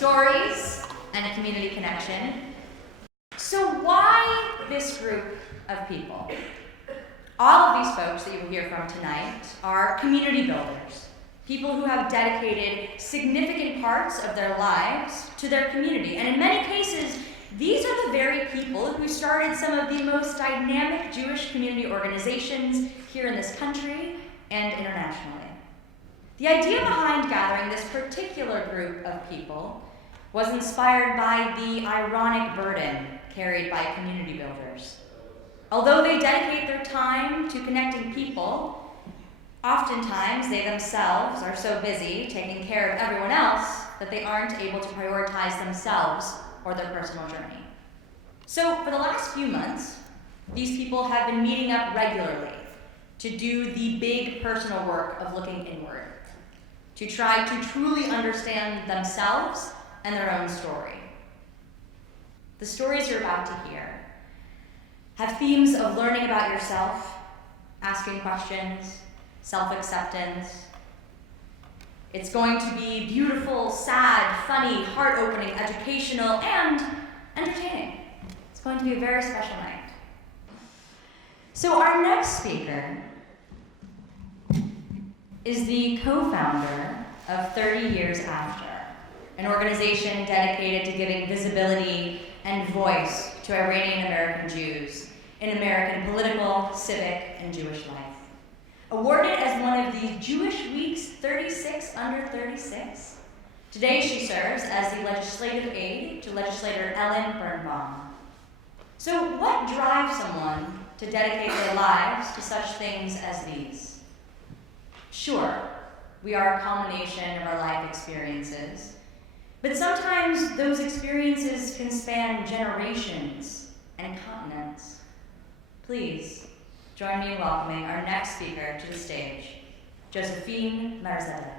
stories, and community connection. So why this group of people? All of these folks that you will hear from tonight are community builders, people who have dedicated significant parts of their lives to their community. And in many cases, these are the very people who started some of the most dynamic Jewish community organizations here in this country and internationally. The idea behind gathering this particular group of people was inspired by the ironic burden carried by community builders. Although they dedicate their time to connecting people, oftentimes they themselves are so busy taking care of everyone else that they aren't able to prioritize themselves or their personal journey. So for the last few months, these people have been meeting up regularly to do the big personal work of looking inward, to try to truly understand themselves and their own story. The stories you're about to hear have themes of learning about yourself, asking questions, self-acceptance. It's going to be beautiful, sad, funny, heart-opening, educational, and entertaining. It's going to be a very special night. So our next speaker is the co-founder of 30 Years After, an organization dedicated to giving visibility and voice to Iranian American Jews in American political, civic, and Jewish life. Awarded as one of the Jewish Week's 36 under 36, today she serves as the legislative aide to legislator Ellen Birnbaum. So what drives someone to dedicate their lives to such things as these? Sure, we are a culmination of our life experiences, but sometimes those experiences can span generations and continents. Please join me in welcoming our next speaker to the stage, Josephine Mairzadeh.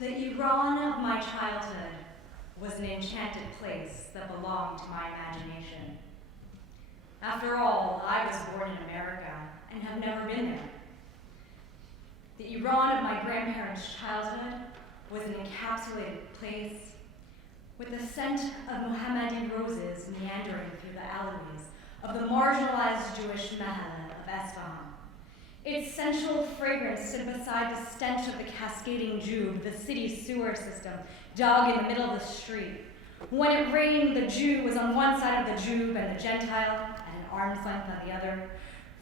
The Iran of my childhood was an enchanted place that belonged to my imagination. After all, I was born in America and have never been there. The Iran of my grandparents' childhood was an encapsulated place with the scent of Mohammadi roses meandering through the alleyways of the marginalized Jewish Mahalla of Esfahan. Its sensual fragrance stood beside the stench of the cascading Jube, the city's sewer system, dug in the middle of the street. When it rained, the Jew was on one side of the Jube and the Gentile at an arm's length on the other,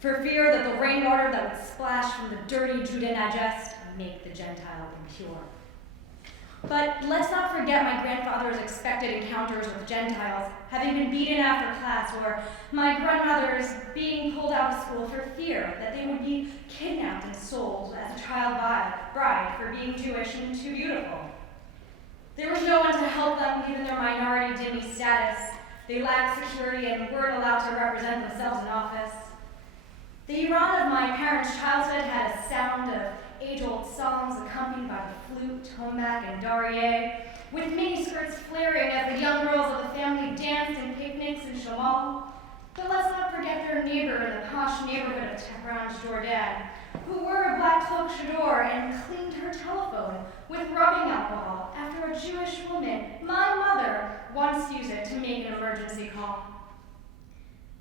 for fear that the rainwater that would splash from the dirty Judah Najest make the Gentile impure. But let's not forget my grandfather's expected encounters with Gentiles, having been beaten after class, or my grandmother's being pulled out of school for fear that they would be kidnapped and sold as a child bride for being Jewish and too beautiful. There was no one to help them given their minority dhimmi status. They lacked security and weren't allowed to represent themselves in office. The Iran of my parents' childhood had a sound of age-old songs accompanied by the flute, tombak, and daryeh, with miniskirts flaring as the young girls of the family danced in picnics in Shamal. But let's not forget their neighbor in the posh neighborhood of Tehran's Jordan, who wore a black cloak chador and cleaned her telephone with rubbing alcohol after a Jewish woman, my mother, once used it to make an emergency call.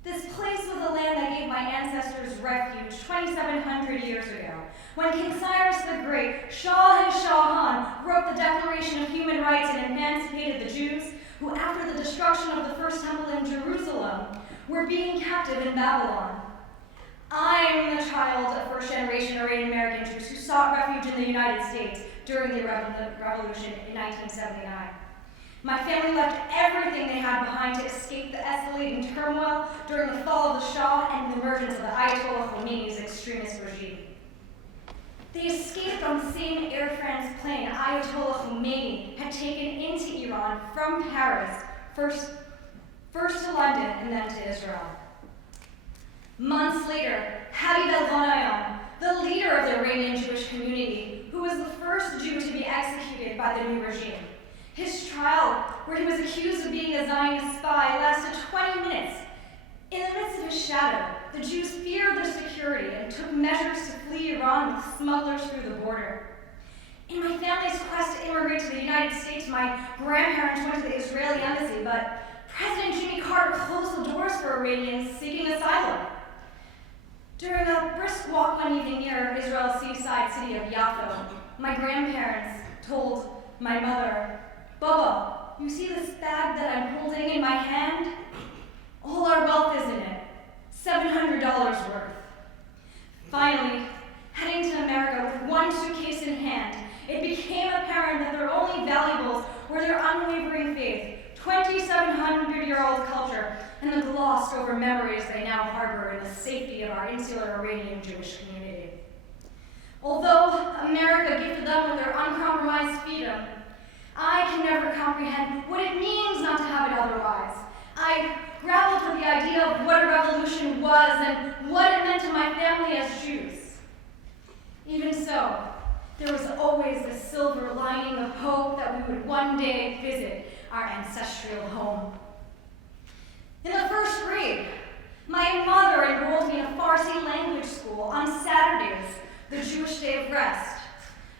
This place was the land that gave my ancestors refuge 2,700 years ago, when King Cyrus the Great, Shah-e-Shahan, wrote the Declaration of Human Rights and emancipated the Jews, who after the destruction of the First Temple in Jerusalem, were being captive in Babylon. I'm the child of first-generation Iranian American Jews who sought refuge in the United States during the Revolution in 1979. My family left everything they had behind to escape the escalating turmoil during the fall of the Shah and the emergence of the Ayatollah Khomeini's extremist regime. They escaped on the same Air France plane Ayatollah Khomeini had taken into Iran from Paris, first to London and then to Israel. Months later, Habib el-Ghanayam, the leader of the Iranian Jewish community, who was the first by the new regime. His trial, where he was accused of being a Zionist spy, lasted 20 minutes. In the midst of his shadow, the Jews feared their security and took measures to flee Iran with smugglers through the border. In my family's quest to immigrate to the United States, my grandparents went to the Israeli embassy, but President Jimmy Carter closed the doors for Iranians seeking asylum. During a brisk walk one evening near Israel's seaside city of Yaffo, my grandparents told my mother, "Baba, you see this bag that I'm holding in my hand? All our wealth is in it, $700 worth." Finally, heading to America with one suitcase in hand, it became apparent that their only valuables were their unwavering faith, 2,700-year-old culture, and the glossed over memories they now harbor in the safety of our insular Iranian Jewish community. Although America gifted them with their uncompromised freedom, I can never comprehend what it means not to have it otherwise. I grappled with the idea of what a revolution was and what it meant to my family as Jews. Even so, there was always the silver lining of hope that we would one day visit our ancestral home. In the first grade, my mother enrolled me in a Farsi language school on Saturdays, the Jewish Day of Rest.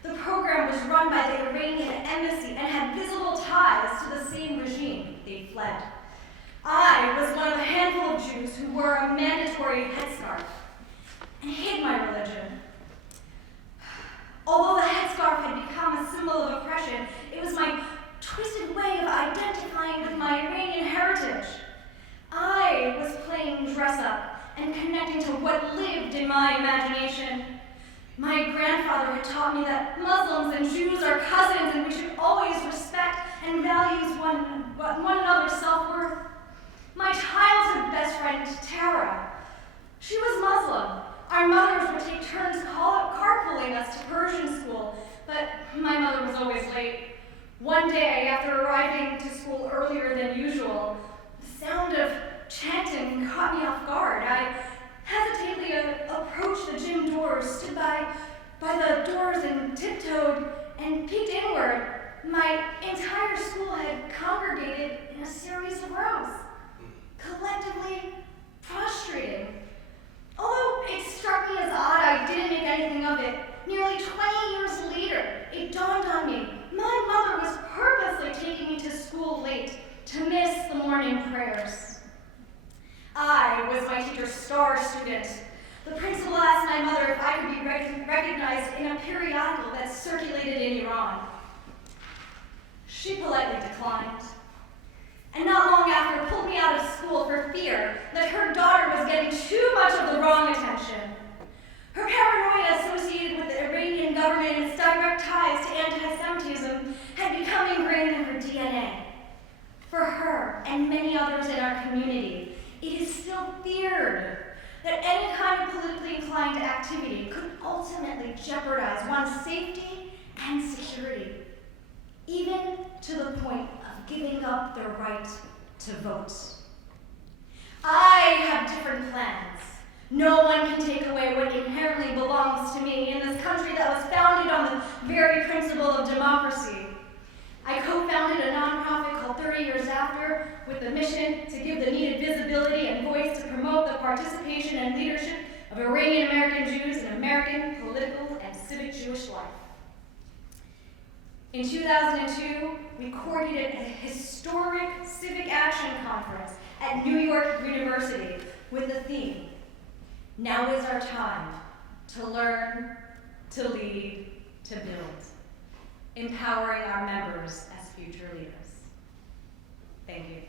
The program was run by the Iranian embassy and had visible ties to the same regime they fled. I was one of a handful of Jews who wore a mandatory headscarf and hid my religion. Although the headscarf had become a symbol of oppression, it was my twisted way of identifying with my Iranian heritage. I was playing dress-up and connecting to what lived in my imagination. My grandfather had taught me that Muslims and Jews are cousins and we should always respect and value one another's self-worth. My childhood best friend, Tara, she was Muslim. Our mothers would take turns carpooling us to Persian school, but my mother was always late. One day, after arriving to school earlier than usual, the sound of chanting caught me off guard. I hesitantly approached the gym doors, stood by the doors and tiptoed and peeked inward. My entire school had congregated in a series of rows, collectively prostrating. Although it struck me as odd, I didn't make anything of it. Nearly 20 years later, it dawned on me. My mother was purposely taking me to school late to miss the morning prayers. I was my teacher's star student. The principal asked my mother if I could be recognized in a periodical that circulated in Iran. She politely declined, and not long after pulled me out of school for fear that her daughter was getting too much of the wrong attention. Her paranoia associated with the Iranian government and its direct ties to anti-Semitism had become ingrained in her DNA. For her and many others in our community, it is still feared that any kind of politically inclined activity could ultimately jeopardize one's safety and security, even to the point of giving up their right to vote. I have different plans. No one can take away what inherently belongs to me in this country that was founded on the very principle of democracy. I co-founded a nonprofit called 30 Years After with the mission to give the needed visibility and voice to promote the participation and leadership of Iranian American Jews in American political and civic Jewish life. In 2002, we coordinated a historic civic action conference at New York University with the theme, "Now is our time to learn, to lead, to build," empowering our members as future leaders. Thank you.